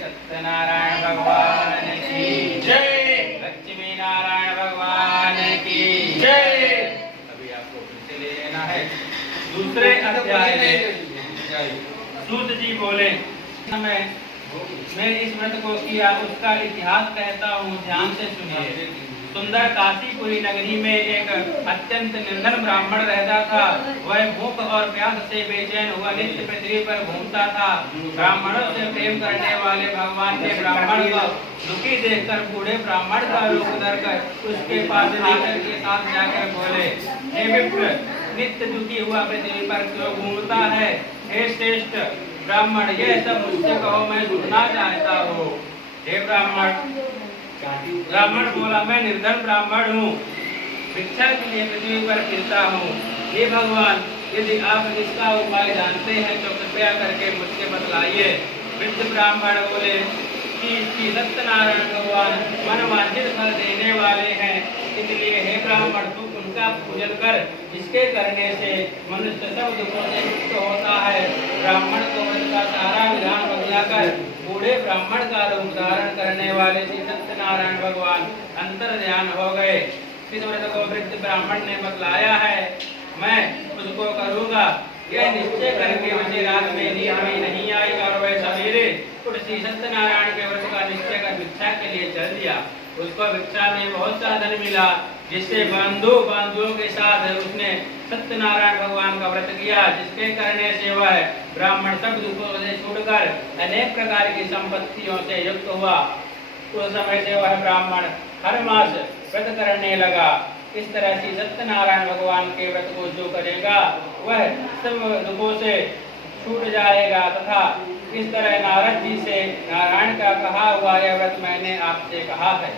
सत्यनारायण भगवान की जय। लक्ष्मी नारायण भगवान की जय। अभी आपको फिर से ले लेना है दूसरे अध्याय में। सूत जी बोले, मैं इस व्रत को किया उसका इतिहास कहता हूँ, ध्यान से सुनिए। सुंदर काशीपुरी नगरी में एक अत्यंत निर्धन ब्राह्मण रहता था। वह भूख और प्यास से बेचैन हुआ नित्य पृथ्वी पर घूमता था। ब्राह्मणों से प्रेम करने वाले भगवान ने ब्राह्मण को दुखी देखकर बूढ़े ब्राह्मण का रूप धरकर उसके पास आकर के साथ जाकर बोले, हे विप्र, नित्य दुखी हुआ पृथ्वी पर क्यों घूमता है? हे श्रेष्ठ ब्राह्मण, यह सब मुझसे कहो, मैं सुनना चाहता हूँ। हे ब्राह्मण बोला, मैं निर्धन ब्राह्मण हूँ, भिक्षा के लिए पृथ्वी पर फिरता हूँ। हे भगवान, यदि आप इसका उपाय जानते हैं तो कृपया करके मुझसे बतलाइए। वृद्ध ब्राह्मण बोले कि सत्यनारायण भगवान मनवांछित फल देने वाले हैं, इसलिए हे ब्राह्मण, तू उनका पूजन कर। इसके करने से मनुष्य सब दुखों से मुक्त होता है। ब्राह्मण को उनका सारा विधान बतलाकर बूढ़े ब्राह्मण का रूप धारण करने वाले श्री सत्यनारायण भगवान अंतर ध्यान हो गए। इस व्रत को वृद्ध ब्राह्मण ने बतलाया है, मैं उसको करूंगा। यह निश्चय करके मुझे रात में नींद में नहीं आई और वह सवेरे उठ श्री सत्यनारायण के व्रत का निश्चय कर भिक्षा के लिए चल दिया। उसको भिक्षा में बहुत सा धन मिला, जिससे बंधुओं के साथ उसने सत्यनारायण भगवान का व्रत किया, जिसके करने से वह ब्राह्मण सब दुखों से छूटकर अनेक प्रकार की संपत्तियों से युक्त हुआ। उस समय से वह ब्राह्मण हर मास व्रत करने लगा। इस तरह से सत्यनारायण भगवान के व्रत को जो करेगा वह सब दुखों से छूट जाएगा। तथा इस तरह नारद जी से नारायण का कहा हुआ यह व्रत मैंने आपसे कहा है।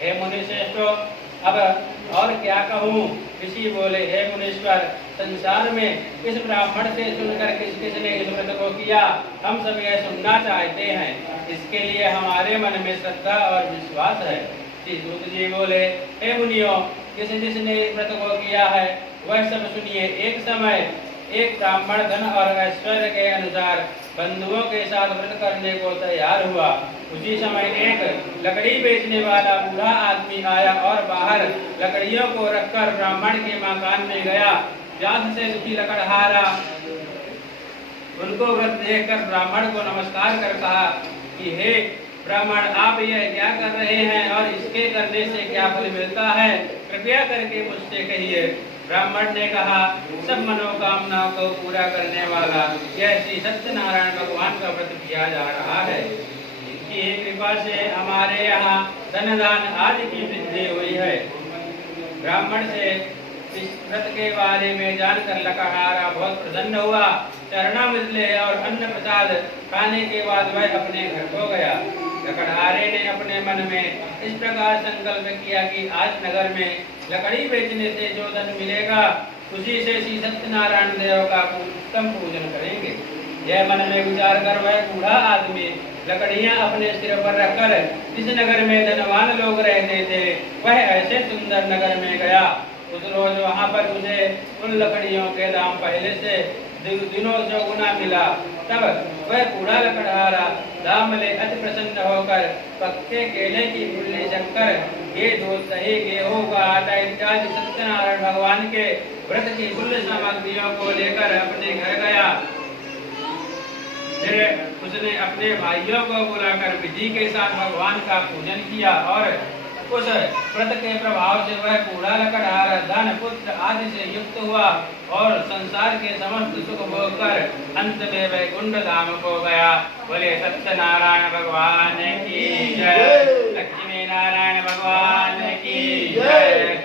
हे मुनिश्रेष्ठो, अब और क्या कहूँ? ऋषि बोले, हे मुनीश्वर, संसार में इस ब्राह्मण से सुनकर किस किसने इस व्रत को किया, हम सब यह सुनना चाहते हैं। इसके लिए हमारे मन में श्रद्धा और विश्वास है। सूत जी बोले, हे मुनियों, जिसने व्रत को किया है वह सब सुनिए। एक समय एक ब्राह्मण धन और ऐश्वर्य के अनुसार बंधुओं के साथ व्रत करने को तैयार हुआ। उसी समय एक लकड़ी बेचने वाला बूढ़ा आदमी आया और बाहर लकड़ियों को रखकर ब्राह्मण के मकान में गया। व्यास से दुखी लकड़हारा उनको व्रत देखकर ब्राह्मण को नमस्कार कर कहा कि हे ब्राह्मण, आप यह क्या कर रहे हैं और इसके करने से क्या फल मिलता है? कृपया करके मुझसे कहिए। ब्राह्मण ने कहा, सब मनोकामनाओं को पूरा करने वाला यह श्री सत्यनारायण भगवान का व्रत किया जा रहा है। इनकी कृपा से हमारे यहाँ धन दान आदि की वृद्धि हुई है। ब्राह्मण से इस व्रत के बारे में जानकर लकड़हारा बहुत प्रसन्न हुआ। चरणामृत ले और अन्न प्रसाद खाने के बाद वह अपने घर को गया। लकड़हारे ने अपने मन में इस प्रकार संकल्प किया कि आज नगर में लकड़ी बेचने से जो धन मिलेगा उसी से श्री सत्यनारायण देव का उत्तम पूजन करेंगे। यह मन में विचार कर वह बूढ़ा आदमी लकड़ियां अपने सिर पर रखकर जिस नगर में धनवान लोग रहते थे वह ऐसे सुंदर नगर में गया। उस रोज वहां पर उसे उन लकड़ियों के दाम पहले से दिनों चौगुना मिला। तब वह बूढ़ा लकड़हारा दाम ले अति प्रसन्न होकर पक्के केले की फुल्ली शक्कर, ये दूध, दही, गेहूं का आटा इत्यादि सत्यनारायण भगवान के व्रत की कुल सामग्रियों को लेकर अपने घर गया। फिर उसने अपने भाइयों को बुलाकर विधि के साथ भगवान का पूजन किया और उस व्रत के प्रभाव से वह कूड़ा लकड़हार धन पुत्र आदि से युक्त हुआ और संसार के समस्त सुख भोग कर अंत में वैकुंठ धाम को गया। बोले सत्यनारायण भगवान की जय, लक्ष्मी नारायण भगवान की जय।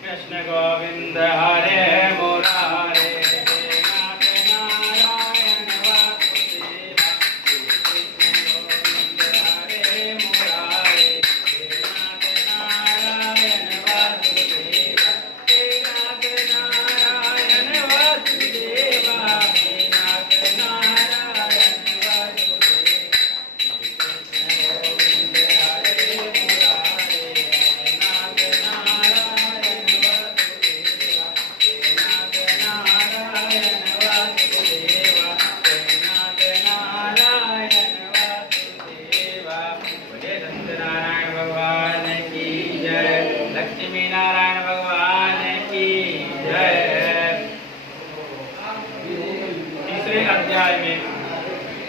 कृष्ण गोविंद हरे मुरारे, नाथ नारायण वासुदेव। कृष्ण गोविंद हरे मुरारे, नाथ नारायण वासुदेव। नाथ नारायण वासुदेव, नाथ नारायण वासुदेव। कृष्ण गोविंद हरे मुरारे, नाथ नारायण लक्ष्मी नारायण भगवान की जय। तीसरे अध्याय में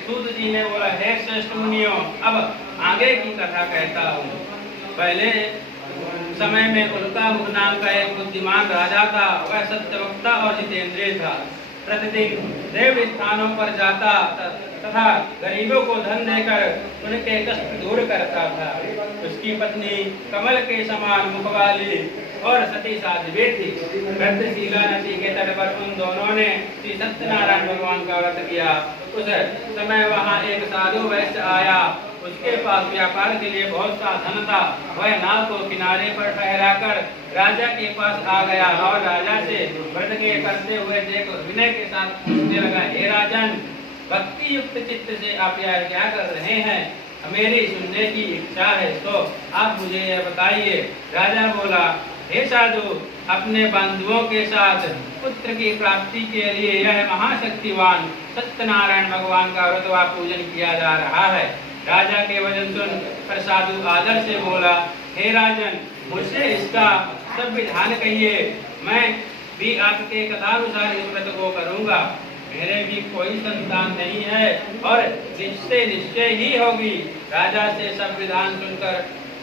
सूत जी ने बोला, हे श्रेष्ठ मुनियों, अब आगे की कथा कहता हूँ। पहले समय में उल्कामुख नाम का एक बुद्धिमान राजा था। वह सत्यवक्ता और जितेंद्रिय था। प्रतिदिन देव स्थानों पर जाता तथा गरीबों को धन देकर उनके कष्ट दूर करता था। उसकी पत्नी कमल के समान मुख वाली और सती साध्वी थी। वृद्धशीला नदी के तट पर उन दोनों ने श्री सत्यनारायण भगवान का व्रत किया। उस समय वहाँ एक साधु वैश्य आया। उसके पास व्यापार के लिए बहुत सा धन था। वह नाव को किनारे पर ठहराकर राजा के पास आ गया और राजा से व्रत के करते हुए देख विनय के साथ पूछने लगा, हे राजन, भक्ति युक्त चित्त से आप यह क्या कर रहे हैं? मेरी सुनने की इच्छा है, तो आप मुझे यह बताइए। राजा बोला, हे साधु, अपने बंधुओं के साथ पुत्र की प्राप्ति के लिए यह महाशक्तिवान सत्यनारायण भगवान का व्रत व पूजन किया जा रहा है। राजा के वचन सुन पर साधु आदर से बोला, हे राजन, मुझसे इसका सब विधान कहिए। मैं भी आपके कथानुसार इस व्रत को करूंगा। मेरे भी कोई संतान नहीं है और जिससे निश्चय ही होगी। राजा से सब विधान सुनकर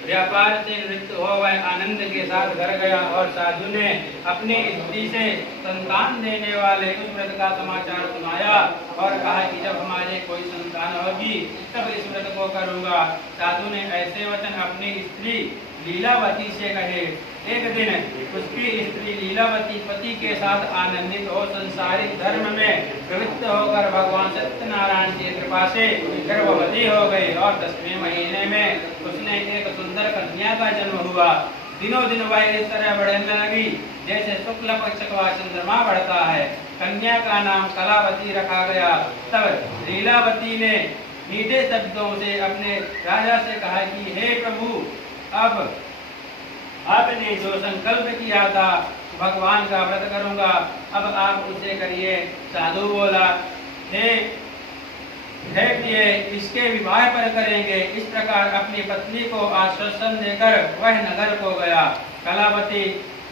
व्यापार से निवृत्त हो वह आनंद के साथ घर गया और साधु ने अपनी स्त्री से संतान देने वाले उस व्रत का समाचार सुनाया और कहा कि जब हमारे कोई संतान होगी तब इस व्रत को करूंगा। साधु ने ऐसे वचन अपनी स्त्री लीलावती से कहे। एक दिन उसकी स्त्री लीलावती पति के साथ आनंदित हो संसारिक धर्म में प्रवृत्त होकर भगवान सत्यनारायण की कृपा से गर्भवती हो गई और 10वें महीने में उसने एक सुंदर कन्या का जन्म हुआ। दिनों दिन वह इस तरह बढ़ने लगी जैसे शुक्ल पक्ष का चंद्रमा बढ़ता है। कन्या का नाम कलावती रखा गया। तब लीलावती ने मीठे शब्दों से अपने राजा से कहा कि हे प्रभु, अब आपने जो संकल्प किया था भगवान का व्रत करूंगा, अब आप उसे करिए। साधु बोला, हे प्रिय, इसके विवाह पर करेंगे। इस प्रकार अपनी पत्नी को आश्वासन देकर वह नगर को गया। कलावती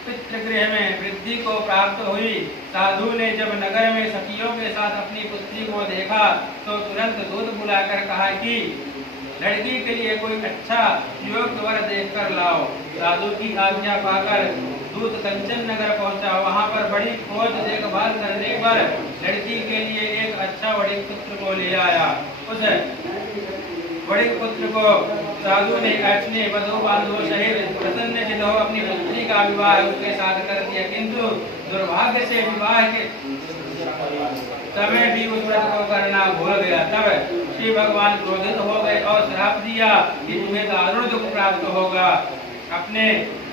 पितृगृह में वृद्धि को प्राप्त हुई। साधु ने जब नगर में सखियों के साथ अपनी पुत्री को देखा तो तुरंत दूत बुलाकर कहा कि लड़की के लिए कोई अच्छा योग्य वर देखकर लाओ। साधु की आज्ञा पाकर दूत कंचन नगर पहुंचा। वहां पर बड़ी खोज देखभाल करने पर लड़की के लिए एक अच्छा वड़िक पुत्र को ले आया। उस वड़िक पुत्र को साधु ने अपने बधू बांधवों सहित प्रसन्न चित्त हो अपनी पुत्री का विवाह उसके साथ कर दिया, किंतु दुर्भाग्य से विवाह के समय भी उस व्रत को करना भूल गया। तब श्री भगवान क्रोधित हो गए और श्राप दिया कि तुम्हें दारुण दुख प्राप्त होगा। अपने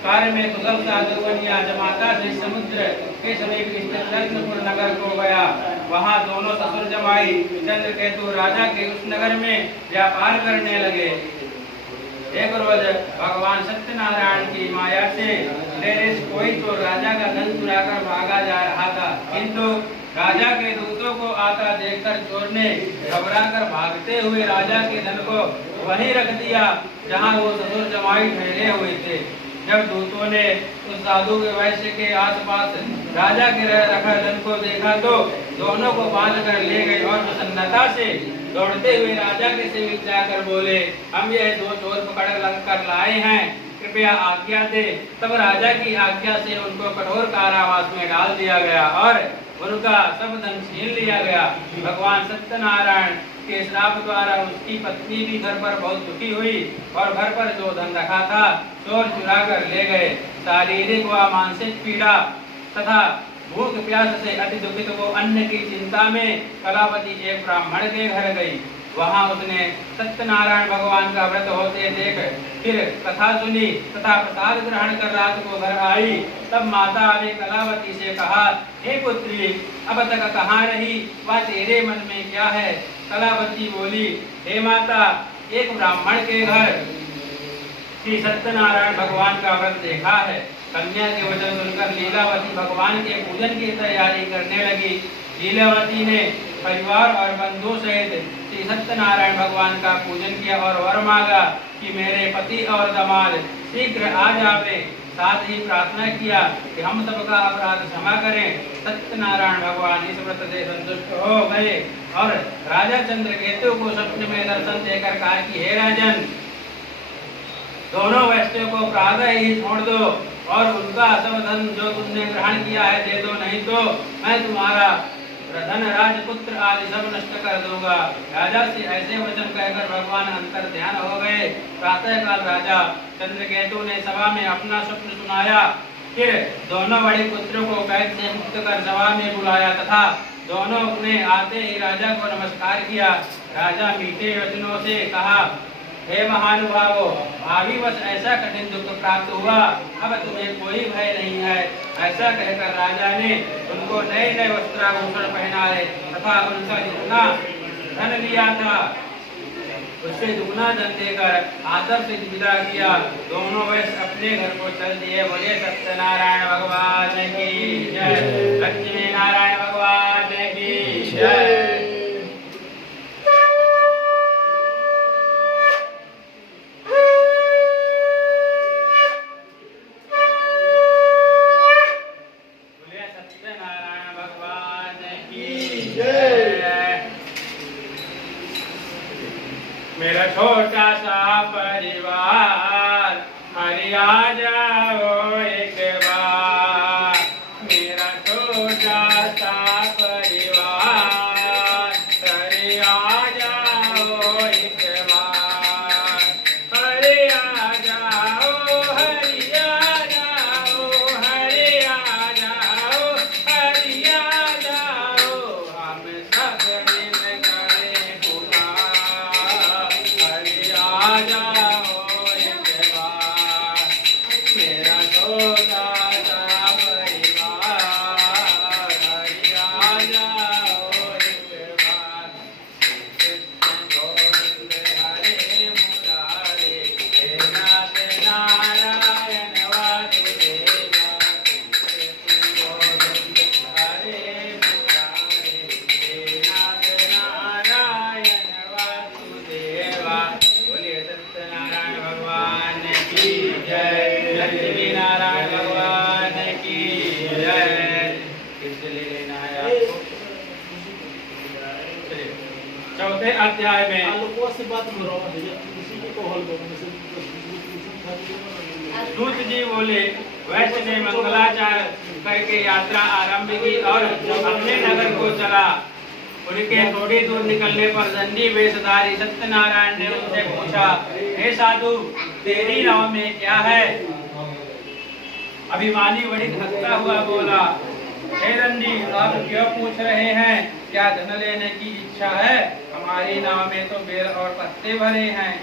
कार्य में कुशल साधु कन्या जमाता से समुद्र के समीप स्थित रत्नपुर नगर को गया। वहां दोनों ससुर जमाई चंद्रकेतु राजा के उस नगर में व्यापार करने लगे। एक रोज भगवान सत्यनारायण की माया से कोई तो राजा का धन चुराकर भागा जा रहा था, किंतु राजा के दूतों को आता देखकर चोर ने घबराकर भागते हुए राजा के धन को वहीं रख दिया जहां वो ससुर जमाई ठहरे हुए थे। जब दूतों ने उस साधु के वैश्य के आसपास राजा के रखा धन को देखा तो दोनों को बांध कर ले गए और प्रसन्नता से दौड़ते हुए राजा के सेवक जाकर बोले, हम यह दो चोर पकड़ कर लाए हैं, कृपया आज्ञा दे। तब राजा की आज्ञा से उनको कठोर कारावास में डाल दिया गया और उनका सब धन छीन लिया गया। भगवान सत्यनारायण के श्राप द्वारा उसकी पत्नी भी घर पर बहुत दुखी हुई और घर पर जो धन रखा था चोर चुरा कर ले गए। शारीरिक व मानसिक पीड़ा तथा भूख प्यास से अति दुखित वो अन्न की चिंता में कलावती एक ब्राह्मण के घर गई। वहां उसने सत्यनारायण भगवान का व्रत होते देख फिर कथा सुनी तथा प्रसाद ग्रहण कर रात को घर आई। तब माता ने कलावती से कहा, हे पुत्री, अब तक कहाँ रही, वह तेरे मन में क्या है? कलावती बोली, हे माता, एक ब्राह्मण के घर श्री सत्यनारायण भगवान का व्रत देखा है। कन्या के वचन सुनकर लीलावती भगवान के पूजन की तैयारी करने लगी। लीलावती ने परिवार और बंधु सहित श्री सत्यनारायण भगवान का पूजन किया और वर मांगा कि मेरे पति और दामाद शीघ्र आ जावे। साथ ही प्रार्थना किया कि हम सबका अपराध क्षमा करें। सत्यनारायण भगवान इस व्रत से संतुष्ट हो गए और राजा चंद्रकेतु को स्वप्न में दर्शन देकर कहा कि हे राजन, दोनों वैश्यों को प्रातः ही छोड़ दो और उनका सब धन जो तुमने ग्रहण किया है दे दो, नहीं तो मैं तुम्हारा धन, राजपुत्र आदि सब नष्ट कर दूंगा। राजा से ऐसे वचन कहकर भगवान अंतर ध्यान हो गए। प्रातः काल राजा चंद्रकेतु ने सभा में अपना स्वप्न सुनाया। फिर दोनों बड़े पुत्रों को कैद से मुक्त कर सभा में बुलाया तथा दोनों ने आते ही राजा को नमस्कार किया। राजा मीठे वचनों से कहा, हे महानुभावों, भावीवश ऐसा कठिन दुख प्राप्त हुआ, अब तुम्हें कोई भय नहीं है। ऐसा कहकर राजा ने उनको नए नए वस्त्राभूषण पहनाए तथा उनका जितना धन लिया था उससे दुगना धन देकर आदर से विदा किया। दोनों वैश्य अपने घर को चल दिए। बोले सत्यनारायण भगवान की जय, लक्ष्मी नारायण भगवान की जय। मेरा छोटा सा परिवार हरि आ जाओ एक बार। मेरा छोटा सा परिवार हरि आ जाओ एक बार। हरि आ जाओ, हरि आ जाओ, हरि आ जाओ, हरि आ जाओ, हम सब मिल करें पुकार। आ जाओ एक बार, मेरा छोटा सा परिवार हरि आ जाओ एक बार। कृष्ण गोविंद हरे मुरारे, हे नाथ नारायण वासुदेवा। कृष्ण गोविंद हरे मुरारे, हे नाथ नारायण वासुदेवा। सत्यनारायण भगवान की जय, लक्ष्मी नारायण भगवान की जय। इसलिए लेना है आपको। चौथे अध्याय में दूत जी बोले, वैश्य ने मंगलाचार करके यात्रा आरंभ की और अपने नगर को चला। उनके थोड़ी दूर निकलने पर दंडी वेशधारी सत्यनारायण ने उनसे पूछा, हे साधु, तेरी नाव में क्या है? अभिमानी बड़ी हंसता हुआ बोला, हे दंडी, आप क्यों पूछ रहे हैं? क्या धन लेने की इच्छा है? हमारी नाव में तो बेल और पत्ते भरे हैं।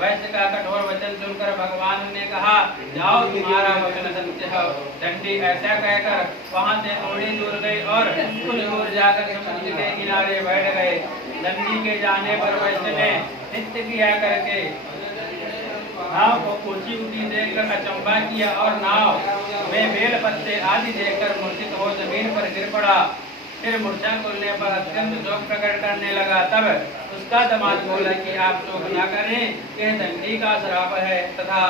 वैश्य का कठोर वचन सुनकर भगवान ने कहा, जाओ, तुम्हारा वचन सत्य है। दंडी ऐसा कहकर वहां से थोड़ी दूर गए और कुछ दूर जाकर समुद्र के किनारे बैठ गए। दंडी के जाने पर वैश्य ने नित्य किया करके नाव को ऊंची ऊंची देखकर अचंभा किया और नाव में बेल पत्ते आदि देखकर मूर्छित हो जमीन पर गिर पड़ा। फिर मूर्छा खोलने पर अत्यंत शोक प्रकट करने लगा। तब उसका दामाद बोला कि आप शोक न करें, यह दंडी का श्राप है तथा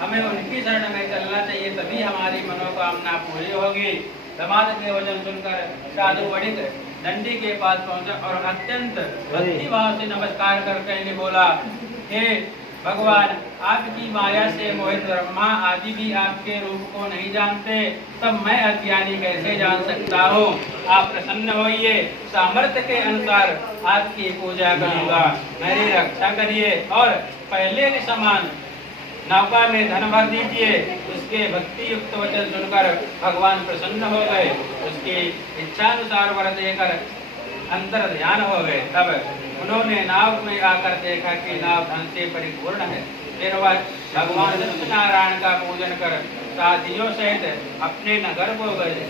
हमें उनकी शरण में चलना चाहिए, तभी हमारी मनोकामना पूरी होगी। दामाद के वचन सुनकर साधु वणिक दंडी के पास पहुंचा और अत्यंत भक्ति भाव से नमस्कार कर कहने बोला, हे भगवान, आपकी माया से मोहित ब्रह्मा आदि भी आपके रूप को नहीं जानते, तब मैं अज्ञानी कैसे जान सकता हूँ। आप प्रसन्न होइए, सामर्थ्य के अनुसार आपकी पूजा करूँगा, मेरी रक्षा करिए और पहले के समान नौका में धन भर दीजिए। उसके भक्ति युक्त वचन सुनकर भगवान प्रसन्न हो गए, उसकी इच्छानुसार वर देकर अंतर ध्यान हो गए। तब उन्होंने नाव में आकर देखा कि नाव धन से परिपूर्ण है। फिर वह भगवान सत्यनारायण का पूजन कर साथियों सहित अपने नगर को गए।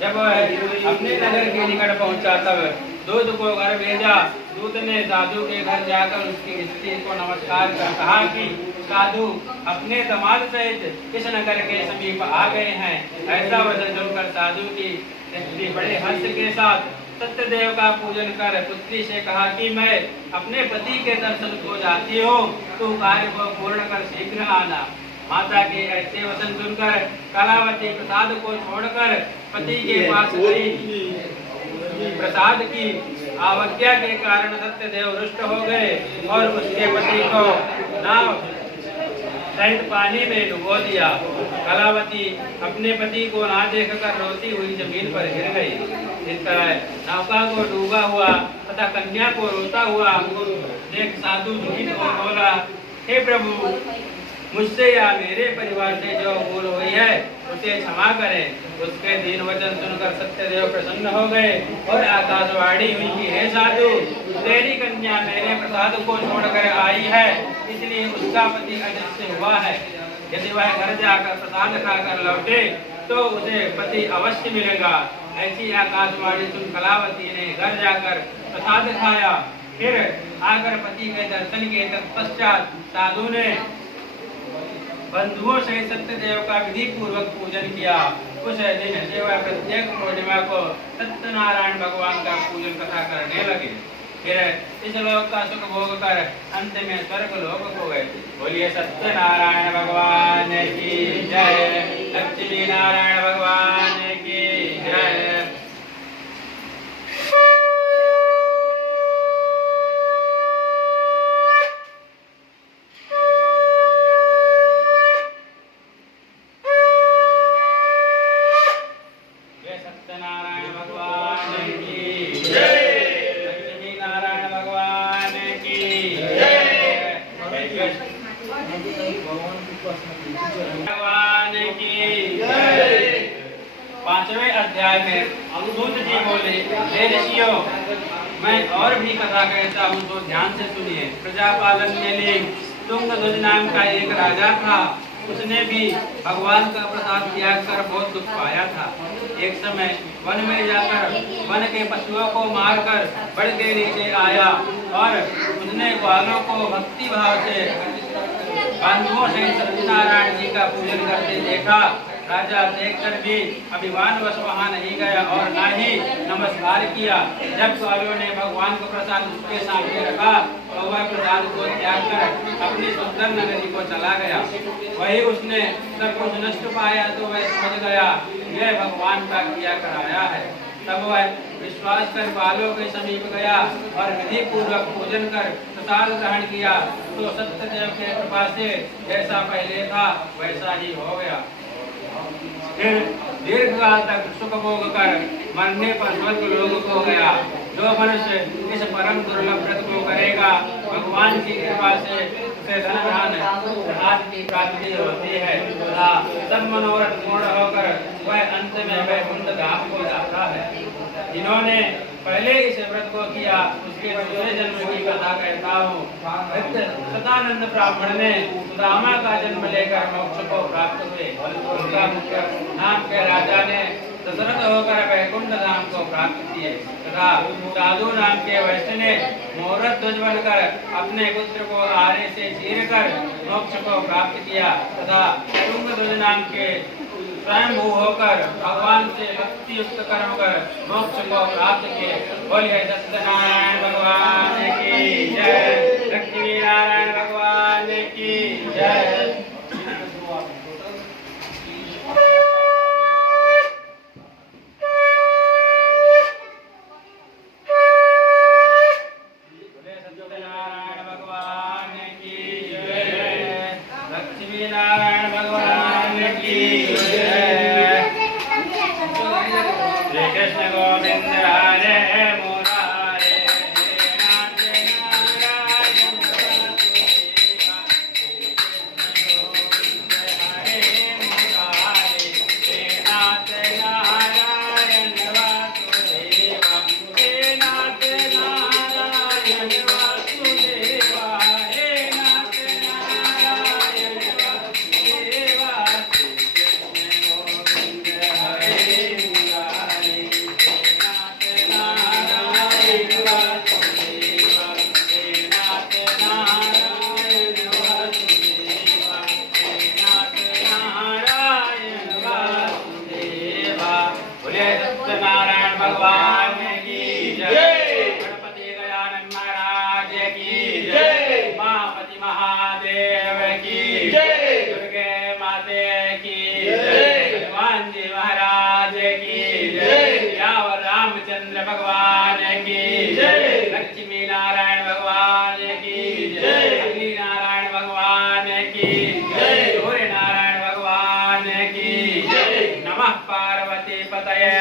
जब वह अपने नगर के निकट पहुंचा तब दूत को घर भेजा। दूत ने साधु के घर जाकर उसकी स्त्री को नमस्कार कर कहा कि साधु अपने दामाद सहित इस नगर के समीप आ गए हैं। ऐसा वचन सुनकर साधु की स्त्री बड़े हर्ष के साथ सत्यदेव का पूजन कर पुत्री से कहा कि मैं अपने पति के दर्शन को जाती हूँ, तू कार्य को पूर्ण कर शीघ्र आना। माता के ऐसे वचन सुनकर कलावती प्रसाद को छोड़कर पति के पास गई। प्रसाद की अवज्ञा के कारण सत्यदेव रुष्ट हो गए और उसके पति को नाव सहित पानी में डुबो दिया। कलावती अपने पति को ना देखकर रोती हुई जमीन पर गिर गई। इस तरह नौका को डूबा हुआ तथा कन्या को रोता हुआ देख साधु दुखी को बोला, हे प्रभु, मुझसे या मेरे परिवार से जो भूल हुई है उसे क्षमा करें। उसके दीन वचन सुनकर सत्यदेव प्रसन्न हो गए और आकाशवाणी हुई कि हे साधु, तेरी कन्या मेरे प्रसाद को छोड़कर आई है, इसलिए उसका पति अदृश्य हुआ है। यदि वह घर जाकर प्रसाद खाकर लौटे तो उसे पति अवश्य मिलेगा। ऐसी आकाशवाणी सुन कलावती ने घर जाकर प्रसाद खाया। फिर आकर पति के दर्शन के तत्पश्चात साधु ने बंधुओं से सत्यदेव का विधि पूर्वक पूजन किया। उस दिन से वह प्रत्येक पूर्णिमा को सत्यनारायण भगवान का पूजन कथा करने लगे। फिर इस लोक का सुख भोग कर अंत में स्वर्ग लोक को गए। बोलिए सत्यनारायण भगवान की जय, लक्ष्मी नारायण भगवान की जय। पांचवें अध्याय में सूत जी बोले, हे ऋषियों, मैं और भी कथा कहता हूँ तो ध्यान से सुनिए। प्रजापालन के लिए तुंगध्वज नाम का एक राजा था। उसने भी भगवान का प्रसाद त्याग कर बहुत दुख पाया था। एक समय वन में जाकर वन के पशुओं को मारकर बड़ के नीचे आया और उसने ग्वालों को भक्ति भाव से बंधुओं से सत्यनारायण जी का पूजन करते देखा। राजा देखकर भी अभिमानवश वहाँ नहीं गया और न ही नमस्कार किया। जब ग्वालों ने भगवान को प्रसाद उसके सामने रखा तो वह प्रसाद को त्याग कर अपनी सुंदर नगरी को चला गया। वही उसने सब कुछ नष्ट पाया तो वह समझ गया यह भगवान का किया कराया है। तब वह विश्वास कर ग्वालों के समीप गया और विधि पूर्वक पूजन कर प्रसाद ग्रहण किया तो सत्यदेव के कृपा से जैसा पहले था वैसा ही हो गया। फिर दीर्घकाल तक सुख भोग कर मरने पर स्वर्ग लोक को गया। जो मनुष्य इस परम दुर्लभ व्रत को करेगा भगवान की कृपा से उसे धन धान आदि की प्राप्ति होती है तथा सब मनोरथ पूर्ण होकर वह अंत में वैकुंठ धाम को जाता है। जिन्होंने पहले इस व्रत को किया उसके दूसरे जन्म की कथा कहता हूँ। सदानंद ब्राह्मण ने सुदामा का जन्म लेकर मोक्ष को प्राप्त हुए। उनका मुख्य नाम के राजा ने दशरथ होकर वैकुंठ धाम को प्राप्त किए तथा साधु नाम के वैश्य ने मोहरत ध्वज बनकर अपने पुत्र को आरे से चीर कर मोक्ष को प्राप्त किया तथा तुंगध्वज नाम के स्वयंभू होकर भगवान से भक्ति युक्त कर्म कर मोक्ष को प्राप्त किए। बोलिए सत्यनारायण भगवान की जय, लक्ष्मी नारायण भगवान की जय। भगवान की जय, लक्ष्मी नारायण भगवान की जय, हरि नारायण भगवान की जय, सूर्य नारायण भगवान की जय। नमः पार्वती पतये